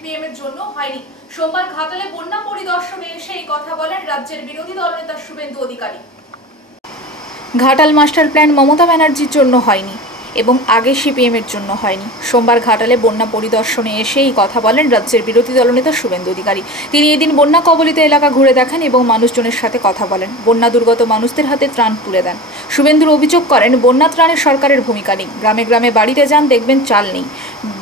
CPM এর জন্য হয়নি। সোমবার ঘাটালে বন্যা পরিদর্শনে এসে এই কথা বলেন রাজ্যের বিরোধী দলনেতা শুভেন্দু অধিকারী। ঘাটাল মাস্টার প্ল্যান মমতা ব্যানার্জির জন্য হয়নি এবং আগে সিপিএম এর জন্য হয়নি। সোমবার ঘাটালে বন্যা পরিদর্শনে এসে এই কথা বলেন রাজ্যের বিরোধী দলনেতা শুভেন্দু অধিকারী। তিনি এদিন বন্যা কবলিত এলাকা ঘুরে দেখেন এবং মানুষজনের সাথে কথা বলেন, বন্যা দুর্গত মানুষদের হাতে ত্রাণ তুলে দেন। শুভেন্দুর অভিযোগ করেন, বন্যা ত্রাণে সরকারের ভূমিকা নেই। গ্রামে গ্রামে বাড়িতে যান, দেখবেন চাল নেই,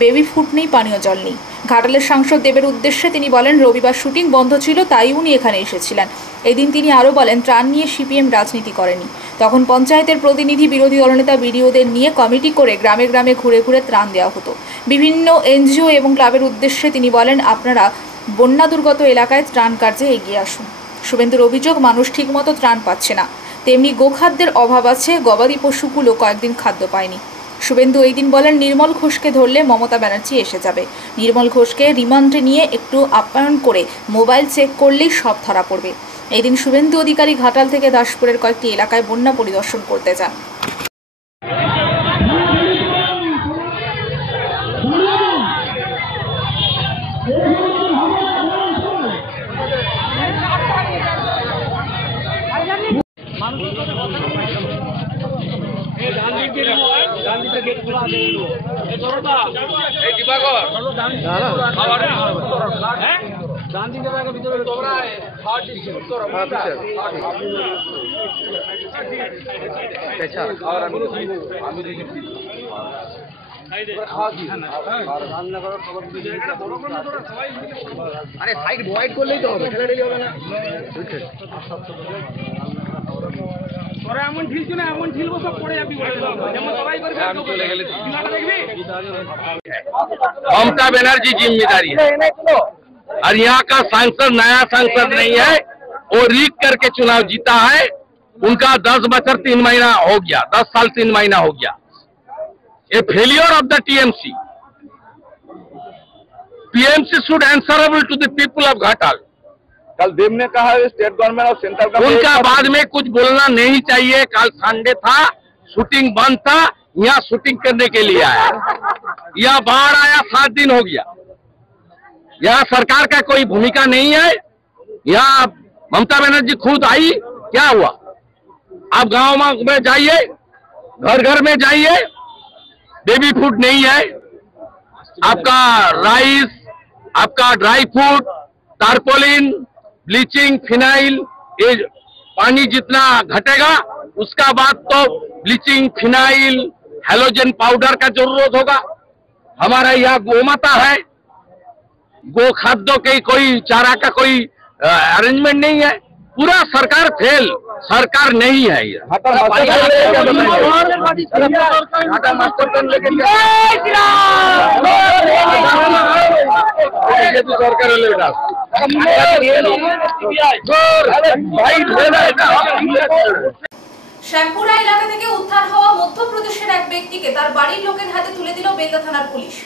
বেবি ফুড নেই, পানীয় জল নেই। ঘাটালের সাংসদ দেবের উদ্দেশ্যে তিনি বলেন, রবিবার শুটিং বন্ধ ছিল, তাই উনি এখানে এসেছিলেন। এদিন তিনি আরও বলেন, ত্রাণ নিয়ে সিপিএম রাজনীতি করেনি। তখন পঞ্চায়েতের প্রতিনিধি বিরোধী দলনেতা বিডিওদের নিয়ে কমিটি করে গ্রামে গ্রামে ঘুরে ঘুরে ত্রাণ দেওয়া হতো। বিভিন্ন এনজিও এবং ক্লাবের উদ্দেশ্যে তিনি বলেন, আপনারা বন্যা দুর্গত এলাকায় ত্রাণ কার্যে এগিয়ে আসুন। শুভেন্দুর অভিযোগ, মানুষ ঠিকমতো ত্রাণ পাচ্ছে না, তেমনি গোখাদ্যের অভাব আছে, গবাদি পশুগুলো কয়েকদিন খাদ্য পায়নি। শুভেন্দু এই দিন বলেন, নির্মল ঘোষকে ধরলে মমতা ব্যানার্জি এসে যাবে। নির্মল ঘোষকে রিমান্ডে নিয়ে একটু আপ্যায়ন করে মোবাইল চেক করলেই সব ধরা পড়বে। এই দিন শুভেন্দু অধিকারী ঘাটাল থেকে দাসপুরের কয়েকটি এলাকায় বন্যা পরিদর্শন করতে যান। अरे साइड वाइड को लेते হবে খেলা ডেলি হবে না তোরা এমন ঢিলছ না এমন ঢিলবো সব পড়ে যাবি বলে যেমন সবাই করবে আমি চলে গেলে দিনাটা দেখবি ममता बनर्जी जिम्मेदारी है और यहाँ का सांसद नया सांसद नहीं है, वो रीक करके चुनाव जीता है। उनका 10 बছর 3 महीना हो गया, 10 साल 3 महीना हो गया। ये failure of the TMC. TMC should answerable to the people of Ghatal. कल देव ने कहा स्टेट गवर्नमेंट और सेंट्रल गवर्नमेंट उनका बाद में कुछ बोलना नहीं चाहिए। कल संडे था, शूटिंग बंद था, यहाँ शूटिंग करने के लिए आया। यहाँ बाढ़ आया, 7 दिन हो गया। यहाँ सरकार का कोई भूमिका नहीं है। यहाँ ममता बनर्जी खुद आई, क्या हुआ? आप गांव में जाइए, घर घर में जाइए, बेबी फूड नहीं है। आपका राइस, आपका dry fruit, tarpaulin, bleaching, phenyl, ये पानी जितना घटेगा उसका बाद तो ब्लीचिंग, फिनाइल, हैलोजन पाउडर का जरूरत होगा। हमारा यहाँ गोमाता है, गो खाद्यों के कोई चारा का कोई अरेंजमेंट नहीं है। पूरा सरकार फेल, सरकार नहीं है। ये শ্যামপুরা এলাকা থেকে উদ্ধার হওয়া মধ্যপ্রদেশের এক ব্যক্তিকে তার বাড়ির লোকের হাতে তুলে দিল বেলদা থানার পুলিশ।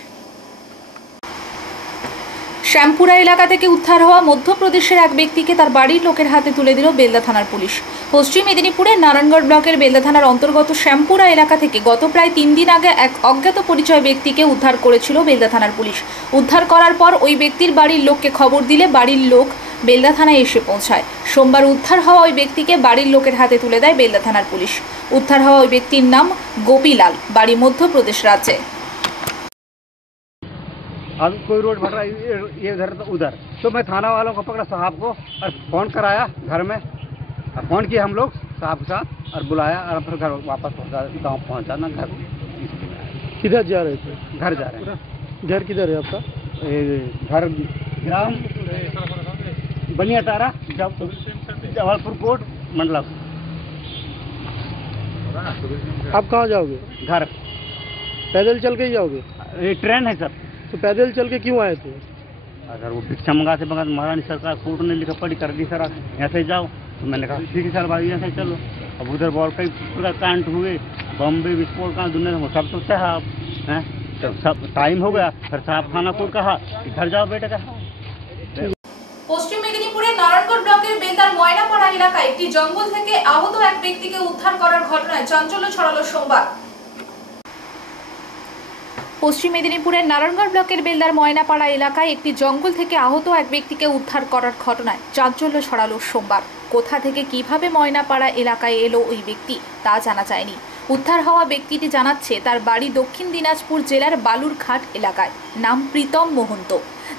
শ্যামপুরা এলাকা থেকে উদ্ধার হওয়া মধ্যপ্রদেশের এক ব্যক্তিকে তার বাড়ির লোকের হাতে তুলে দিল বেলদা থানার পুলিশ। পশ্চিম মেদিনীপুরের নারায়ণগড় ব্লকের বেলদা থানার অন্তর্গত শ্যামপুরা এলাকা থেকে গত প্রায় 3 দিন আগে এক অজ্ঞাত পরিচয় ব্যক্তিকে উদ্ধার করেছিল বেলদা থানার পুলিশ। উদ্ধার করার পর ওই ব্যক্তির বাড়ির লোককে খবর দিলে বাড়ির লোক বেলদা থানায় এসে পৌঁছায়। সোমবার উদ্ধার হওয়া ওই ব্যক্তিকে বাড়ির লোকের হাতে তুলে দেয় বেলদা থানার পুলিশ। উদ্ধার হওয়া ওই ব্যক্তির নাম গোপীলাল, বাড়ি মধ্যপ্রদেশ রাজ্যে। अब कोई रोड भर रहा है ये इधर तो उधर, तो मैं थाना वालों को पकड़ा, साहब को, और फ़ोन कराया घर में, और फ़ोन किया हम लोग साहब के साथ और बुलाया और फिर घर वापस गाँव पहुँचा ना घर। किधर जा रहे थे? घर जा रहे हैं। घर किधर है आपका? घर ग्राम बनिया तारा, जबलपुर कोट, मंडला। आप कहाँ जाओगे? घर पैदल चल के ही जाओगे? ये ट्रेन है सर। तो पैदल चल के क्यों आए थे? अगर वो भिक्षा मंगाते महारानी सरकार कोर्ट ने लिखा पढ़ी कर दी सर ऐसे जाओ, तो मैंने कहा ठीक है सर भाई ऐसे चलो। अब उधर बहुत कई प्रकार कांड हुए, बॉम्बे विस्फोट का दुनिया में सब तो चाहे आप हैं, सब टाइम हो गया। फिर साहब खाना को कहा घर जाओ बेटा कहा। পশ্চিম মেদিনীপুরের নারায়ণগড় ব্লকের বেলদার ময়নাপাড়া এলাকায় একটি জঙ্গল থেকে আহত এক ব্যক্তিকে উদ্ধার করার ঘটনায় চাঞ্চল্য ছড়ালো সোমবার। পশ্চিম মেদিনীপুরের নারায়ণগড় ব্লকের বেলদার ময়নাপাড়া এলাকায় একটি জঙ্গল থেকে আহত এক ব্যক্তিকে উদ্ধার করার ঘটনায় চাঞ্চল্য ছড়ালো সোমবার। কোথা থেকে কিভাবে ময়নাপাড়া এলাকায় এলো ওই ব্যক্তি তা জানা যায়নি। উদ্ধার হওয়া ব্যক্তিটি জানাচ্ছে তার বাড়ি দক্ষিণ দিনাজপুর জেলার বালুরঘাট এলাকায়, নাম প্রীতম মোহন্ত।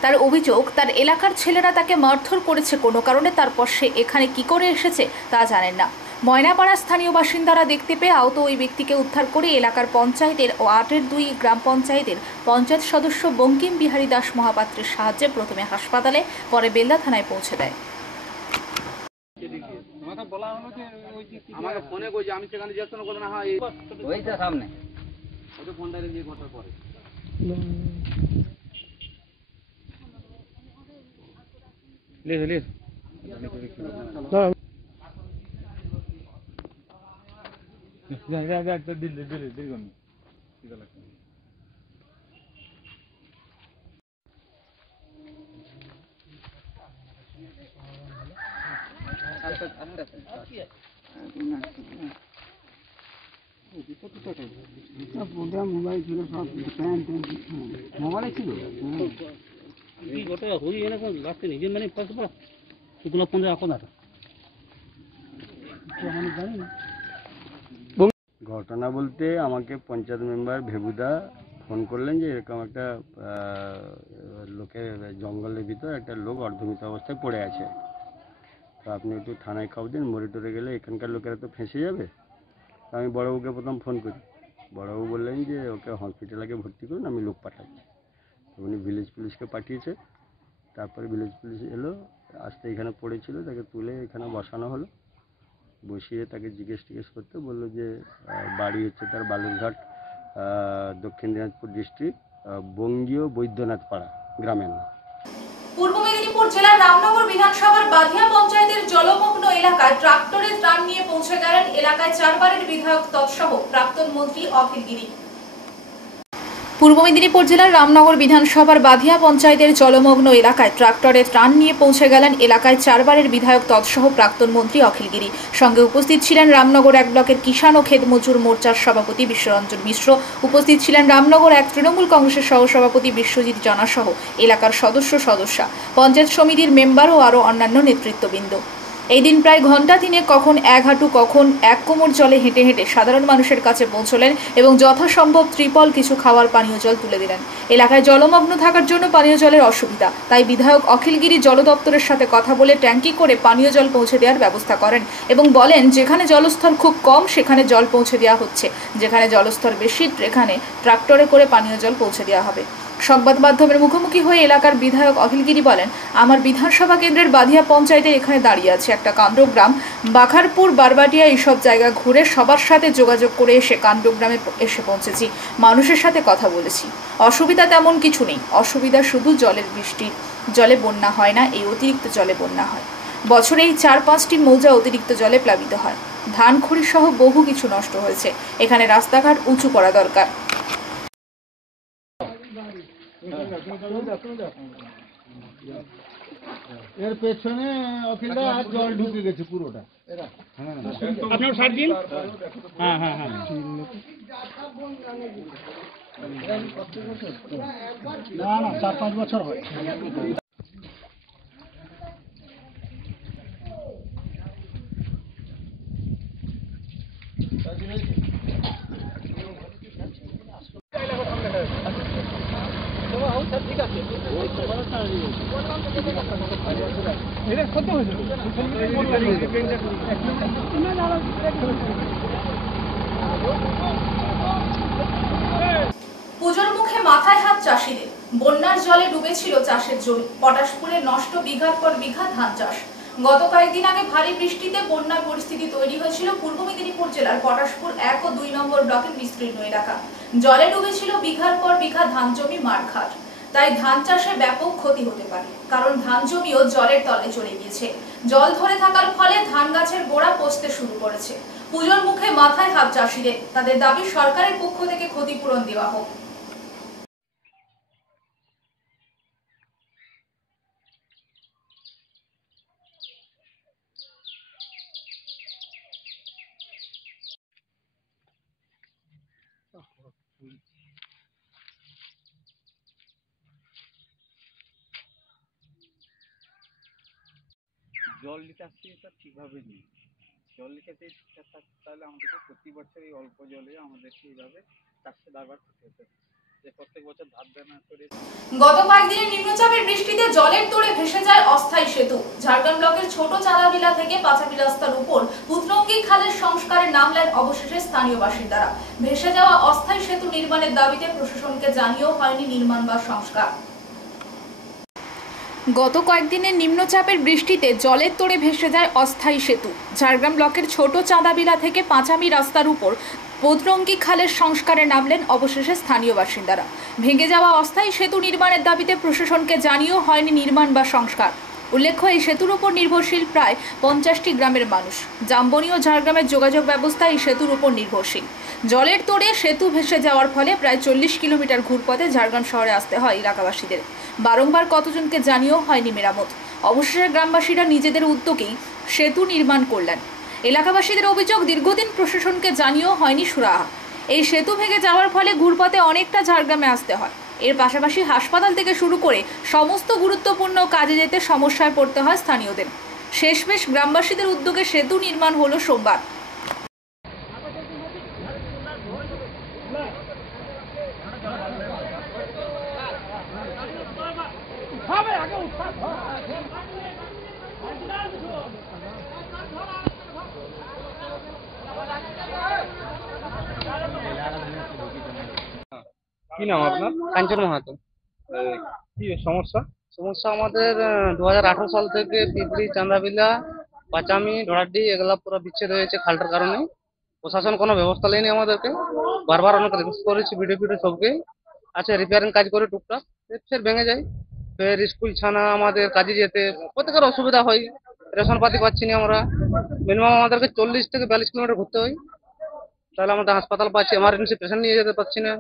তার অভিযোগ, তার এলাকার ছেলেরা তাকে মারধর করেছে কোনো কারণে, তারপর সে এখানে কি করে এসেছে তা জানেন না। ময়নাপাড়া স্থানীয় বাসিন্দারা দেখতে পেয়ে আহত ওই ব্যক্তিকে উদ্ধার করে এলাকার পঞ্চায়েতের ও 8-2 গ্রাম পঞ্চায়েতের পঞ্চায়েত সদস্য বঙ্কিম বিহারী দাস মহাপাত্রের সাহায্যে প্রথমে হাসপাতালে, পরে বেলদা থানায় পৌঁছে দেয়। আমাকে ফোনে কইছে, আমি সেখানে যাচ্ছি না, না হয় ওইটা সামনে ওটা ফোনটা রেখে কথা পরে মোবাইল ছিল, সব মোবাইলে ছিল। ঘটনা বলতে আমাকে পঞ্চায়েত মেম্বার ভেবুদা ফোন করলেন যে এরকম একটা লোকের জঙ্গলের ভিতর একটা লোক অর্ধমৃত অবস্থায় পড়ে আছে, তো আপনি একটু থানায় খবর দিন, মরে টরে গেলে এখানকার লোকেরা তো ফেঁসে যাবে। তো আমি বড়বাবুকে প্রথম ফোন করি, বড়বাবু বললেন যে ওকে হসপিটালে ভর্তি করুন, আমি লোক পাঠাচ্ছি। তো উনি ভিলেজ পুলিশকে পাঠিয়েছে, তারপরে ভিলেজ পুলিশ এলো, আসতে এখানে পড়েছিল, তাকে তুলে এখানে বসানো হলো। বসিয়ে তাকে জিজ্ঞেস করতে বললো যে বাড়ি হচ্ছে তার বালুরঘাট, দক্ষিণ দিনাজপুর ডিস্ট্রিক্ট, বঙ্গীয় বৈদ্যনাথ পাড়া গ্রামের নাম। পূর্ব মেদিনীপুর জেলার রামনগর বিধানসভার বাধিয়া পঞ্চায়েতের জলমগ্ন এলাকায় ট্রাক্টরে ত্রাণ নিয়ে পৌঁছে গেলেন এলাকায় 4 বারের বিধায়ক তৎসহ প্রাক্তন মন্ত্রী অখিল গিরি। পূর্ব মেদিনীপুর জেলার রামনগর বিধানসভার বাধিয়া পঞ্চায়েতের জলমগ্ন এলাকায় ট্রাক্টরে ত্রাণ নিয়ে পৌঁছে গেলেন এলাকায় 4 বারের বিধায়ক তৎসহ প্রাক্তন মন্ত্রী অখিল গিরি। সঙ্গে উপস্থিত ছিলেন রামনগর 1 ব্লকের কিষাণ ও ক্ষেত মজুর মোর্চার সভাপতি বিশ্বরঞ্জন মিশ্র, উপস্থিত ছিলেন রামনগর 1 তৃণমূল কংগ্রেসের সহসভাপতি বিশ্বজিৎ জানা সহ এলাকার সদস্যা, পঞ্চায়েত সমিতির মেম্বার ও আরও অন্যান্য নেতৃত্ববৃন্দ। এই দিন প্রায় ঘণ্টা 3 কখন এক হাঁটু কখন এক কোমর জলে হেঁটে হেঁটে সাধারণ মানুষের কাছে পৌঁছলেন এবং যথাসম্ভব ত্রিপল কিছু খাওয়ার পানীয় জল তুলে দিলেন। এলাকায় জলমগ্ন থাকার জন্য পানীয় জলের অসুবিধা, তাই বিধায়ক অখিল গিরি জল দপ্তরের সাথে কথা বলে ট্যাঙ্কি করে পানীয় জল পৌঁছে দেওয়ার ব্যবস্থা করেন এবং বলেন যেখানে জলস্তর খুব কম সেখানে জল পৌঁছে দেওয়া হচ্ছে, যেখানে জলস্তর বেশি সেখানে ট্রাক্টরে করে পানীয় জল পৌঁছে দেওয়া হবে। সংবাদ মাধ্যমের মুখোমুখি হয়ে এলাকার বিধায়ক অখিল গিরি বলেন, আমার বিধানসভা কেন্দ্রের বাধিয়া পঞ্চায়েতের এখানে দাঁড়িয়ে আছে একটা কাণ্ডগ্রাম, বাখারপুর, বারবাটিয়া, এইসব জায়গা ঘুরে সবার সাথে যোগাযোগ করে এসে কাণ্ডগ্রামে এসে পৌঁছেছি, মানুষের সাথে কথা বলেছি। অসুবিধা তেমন কিছু নেই, অসুবিধা শুধু জলের বৃষ্টির জলে বন্যা হয় না, এই অতিরিক্ত জলে বন্যা হয়। বছরে এই 4-5টি মৌজা অতিরিক্ত জলে প্লাবিত হয়, ধান খড়ি সহ বহু কিছু নষ্ট হয়েছে, এখানে রাস্তাঘাট উঁচু করা দরকার। এর পেছনে অখিলদা জল ঢুকে গেছে পুরোটা। আপনার 60 দিন। হ্যাঁ হ্যাঁ হ্যাঁ, না না 4-5 বছর হয়। পুজোর মুখে মাথায় হাত চাষিদের, বন্যার জলে ডুবেছিল চাষের জমি, পটাশপুরে নষ্ট বিঘার পর বিঘা ধান চাষ। গত কয়েকদিন আগে ভারী বৃষ্টিতে বন্যার পরিস্থিতি তৈরি হয়েছিল পূর্ব মেদিনীপুর জেলার পটাশপুর 1 ও 2 নম্বর ব্লকের বিস্তীর্ণ এলাকা। জলে ডুবেছিল বিঘার পর বিঘা ধান জমি, মাঠঘাট। তাই ধান চাষে ব্যাপক ক্ষতি হতে পারে, কারণ ধান জমিও জলের তলে চলে গিয়েছে। জল ধরে থাকার ফলে ধান গাছের গোড়া পচতে শুরু করেছে। পুজোর মুখে মাথায় হাত চাষিদের, তাদের দাবি সরকারের পক্ষ থেকে ক্ষতিপূরণ দেওয়া হোক। জল নিকাশি এটা ঠিকভাবে নেই। জল নিকাশি ঠিকঠাক থাকতে তাহলে আমাদেরকে প্রতি বছর এই অল্প জলে আমাদেরকে এইভাবে চারশো ধারবার করতে হতো, যে প্রত্যেক বছর ধার দেনা করে। গত কয়েকদিনের নিম্নচাপের বৃষ্টিতে জলের তোড়ে ভেসে যায় অস্থায়ী সেতু। ঝাড়গ্রাম ব্লকের ছোট চাঁদাবিলা থেকে পাঁচামি রাস্তার উপর পুতরঙ্গি খালের সংস্কারের নামলেন অবশেষে স্থানীয় বাসিন্দারা। ভেসে যাওয়া অস্থায়ী সেতু নির্মাণের দাবিতে প্রশাসনকে জানিয়েও হয়নি নির্মাণ বা সংস্কার। গত কয়েকদিনের নিম্নচাপের বৃষ্টিতে জলের তোড়ে ভেসে যায় অস্থায়ী সেতু। ঝাড়গ্রাম ব্লকের ছোট চাঁদাবিলা থেকে পাঁচামি রাস্তার উপর পুতরঙ্গি খালের সংস্কারে নামলেন অবশেষে স্থানীয় বাসিন্দারা। ভেঙে যাওয়া অস্থায়ী সেতু নির্মাণের দাবিতে প্রশাসনকে জানিয়েও হয়নি নির্মাণ বা সংস্কার। উল্লেখ্য, এই সেতুর উপর নির্ভরশীল প্রায় 50টি গ্রামের মানুষ। জাম্বনি ও ঝাড়গ্রামের যোগাযোগ ব্যবস্থা এই সেতুর উপর নির্ভরশীল। জলের তোড়ে সেতু ভেসে যাওয়ার ফলে প্রায় 40 কিলোমিটার ঘুরপথে ঝাড়গ্রাম শহরে আসতে হয় এলাকাবাসীদের। বারংবার কতজনকে জানিয়েও হয়নি মেরামত। অবশেষে গ্রামবাসীরা নিজেদের উদ্যোগেই সেতু নির্মাণ করলেন। এলাকাবাসীদের অভিযোগ, দীর্ঘদিন প্রশাসনকে জানিয়েও হয়নি সুরাহা। এই সেতু ভেঙে যাওয়ার ফলে ঘুরপথে অনেকটা ঝাড়গ্রামে আসতে হয়। এর পাশাপাশি হাসপাতাল থেকে শুরু করে সমস্ত গুরুত্বপূর্ণ কাজে যেতে সমস্যায় পড়তে হয় স্থানীয়দের। শেষমেশ গ্রামবাসীদের উদ্যোগে সেতু নির্মাণ হলো সোমবার। কি নাম আপনার? কাঞ্চন মাহাতো। কি সমস্যা? সমস্যা আমাদের 2018 সাল থেকে পিপড়ি, চাঁদাবিলা, পাঁচামি, ডোরাডি এগুলা পুরো বিচ্ছেদ হয়েছে খালটার কারণে। প্রশাসন কোনো ব্যবস্থা নেয়নি আমাদেরকে। বারবার অনেক রিকোয়েস্ট করেছি ভিডিও সবকে। আছে রিপেয়ারিং কাজ করে টুকটাক, ফের ভেঙে যায়। ফের স্কুল ছানা আমাদের কাজে যেতে প্রত্যেকের অসুবিধা হয়। রেশন পাতি পাচ্ছি না আমরা। মিনিমাম আমাদেরকে 40 থেকে 42 কিলোমিটার ঘুরতে হয়। তাহলে আমাদের হাসপাতাল পাচ্ছি, এমার্জেন্সি পেশেন্ট নিয়ে যেতে পারছি না।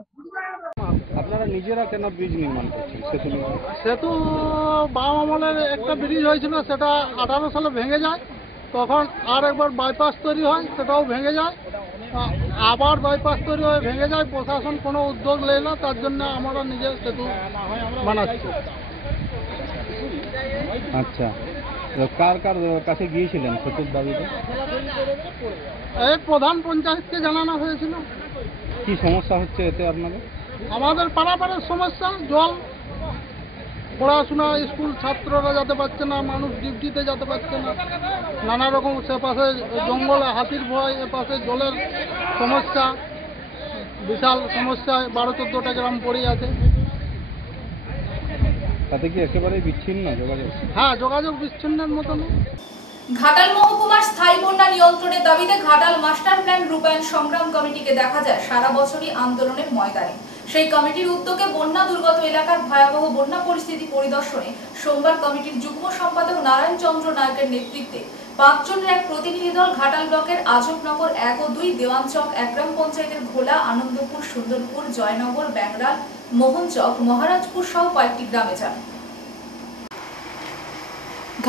আপনারা নিজেরা কেন ব্রিজ নির্মাণ করছেন? সেতু নির্মাণ সেতু বাম আমলের একটা ব্রিজ হয়েছিল, সেটা 18 সালে ভেঙে যায়। তখন আর একবার বাইপাস তৈরি হয়, সেটাও ভেঙে যায়। আবার বাইপাস তৈরি হয়ে ভেঙে যায়। প্রশাসন কোনো উদ্যোগ নেয় না, তার জন্য আমরা নিজের সেতু বানাচ্ছি। আচ্ছা, কার কার কাছে গিয়েছিলেন সেতুর দাবিতে? এই প্রধান পঞ্চায়েতকে জানানো হয়েছিল। কি সমস্যা হচ্ছে এতে আপনাদের? আমাদের পাড়াপাড়ের সমস্যা, জল, পড়াশোনা, স্কুল ছাত্ররা যেতে পারছে না, মানুষ ডিউটিতে যেতে পারছে না, নানা রকম। সে পাশে জঙ্গলে হাতির ভয়, এ পাশে জলের সমস্যা, বিশাল সমস্যায় 12-14টা গ্রাম পড়ে আছে। তাতে কি একেবারে বিচ্ছিন্ন যোগাযোগ? হ্যাঁ, যোগাযোগ বিচ্ছিন্নের মতন। ঘাটাল মহকুমার স্থায়ী বন্যা নিয়ন্ত্রণের দাবিতে ঘাটাল মাস্টার প্ল্যান রূপায়ণ সংগ্রাম কমিটিকে দেখা যায় সারা বছরই আন্দোলনের ময়দানে। সেই কমিটির উদ্যোগে বন্যা দুর্গত এলাকার ভয়াবহ বন্যা পরিস্থিতি পরিদর্শনে সোমবার কমিটির যুগ্ম সম্পাদক নারায়ণ চন্দ্র নায়কের নেতৃত্বে 5 জনের এক প্রতিনিধি দল ঘাটাল ব্লকের আজবনগর 1 ও 2, দেওয়ানচক 1 গ্রাম পঞ্চায়েতের ঘোলা, আনন্দপুর, সুন্দরপুর, জয়নগর, ব্যাংরাল, মোহনচক, মহারাজপুর সহ কয়েকটি গ্রামে যান।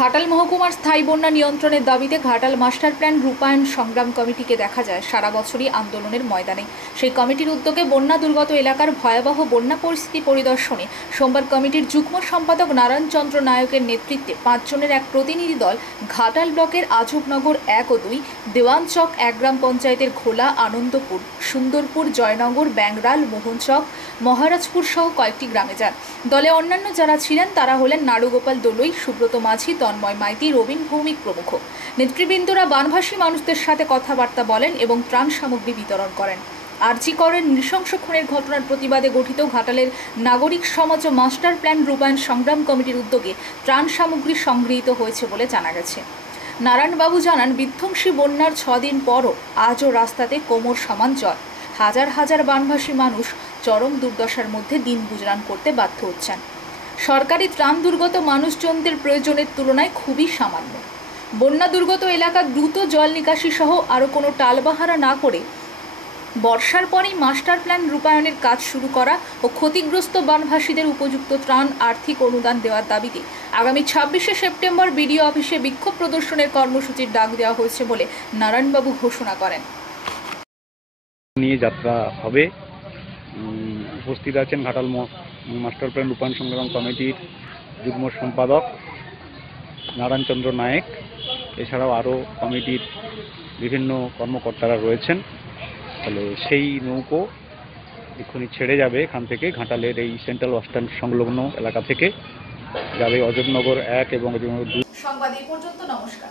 ঘাটাল মহকুমার স্থায়ী বন্যা নিয়ন্ত্রণের দাবিতে ঘাটাল মাস্টার প্ল্যান রূপায়ণ সংগ্রাম কমিটিকে দেখা যায় সারা বছরই আন্দোলনের ময়দানে। সেই কমিটির উদ্যোগে বন্যা দুর্গত এলাকার ভয়াবহ বন্যা পরিস্থিতি পরিদর্শনে সোমবার কমিটির যুগ্ম সম্পাদক নারায়ণ চন্দ্র নায়কের নেতৃত্বে 5 জনের এক প্রতিনিধি দল ঘাটাল ব্লকের আজবনগর 1 ও 2, দেওয়ানচক 1 গ্রাম পঞ্চায়েতের ঘোলা, আনন্দপুর, সুন্দরপুর, জয়নগর, ব্যাংরাল, মোহনচক, মহারাজপুর সহ কয়েকটি গ্রামে যান। দলে অন্যান্য যারা ছিলেন তারা হলেন নাড়ুগোপাল দলুই, সুব্রত মাঝি, তন্ময় মাইতি, রবীন ভৌমিক প্রমুখ। নেতৃবৃন্দরা বানভাসী মানুষদের সাথে কথাবার্তা বলেন এবং ত্রাণ সামগ্রী বিতরণ করেন। আরজি করের নৃশংস খুনের ঘটনার প্রতিবাদে গঠিত ঘাটালের নাগরিক সমাজ ও মাস্টার প্ল্যান রূপায়ণ সংগ্রাম কমিটির উদ্যোগে ত্রাণ সামগ্রী সংগৃহীত হয়েছে বলে জানা গেছে। নারায়ণবাবু জানান, বিধ্বংসী বন্যার 6 দিন পরও আজও রাস্তাতে কোমর সমান জল। হাজার হাজার বানভাসী মানুষ চরম দুর্দশার মধ্যে দিন গুজরান করতে বাধ্য হচ্ছেন। সরকারি ত্রাণ দুর্গত মানুষজনদের প্রয়োজনের তুলনায় খুবই সামান্য। বন্যা দুর্গত এলাকা দ্রুত জল নিকাশি সহ আরও কোনো টালবাহারা না করে বর্ষার পরেই মাস্টার প্ল্যান রূপায়ণের কাজ শুরু করা ও ক্ষতিগ্রস্ত বানভাসীদের উপযুক্ত ত্রাণ আর্থিক অনুদান দেওয়ার দাবিতে আগামী 26শে সেপ্টেম্বর বিডিও অফিসে বিক্ষোভ প্রদর্শনের কর্মসূচির ডাক দেওয়া হয়েছে বলে নারায়ণবাবু ঘোষণা করেন। নিয়ে যাত্রা হবে। উপস্থিত আছেন ঘাটাল মাস্টার প্ল্যান রূপায়ণ সংগ্রাম কমিটির যুগ্ম সম্পাদক নারায়ণ চন্দ্র নায়েক, এছাড়াও আরও কমিটির বিভিন্ন কর্মকর্তারা রয়েছেন। ফলে সেই নৌকো এক্ষুনি ছেড়ে যাবে এখান থেকে, ঘাটালের এই সেন্ট্রাল বাসস্ট্যান্ড সংলগ্ন এলাকা থেকে যাবে অজয়নগর 1 এবং অজয়নগর 2। সংবাদ এই পর্যন্ত। নমস্কার।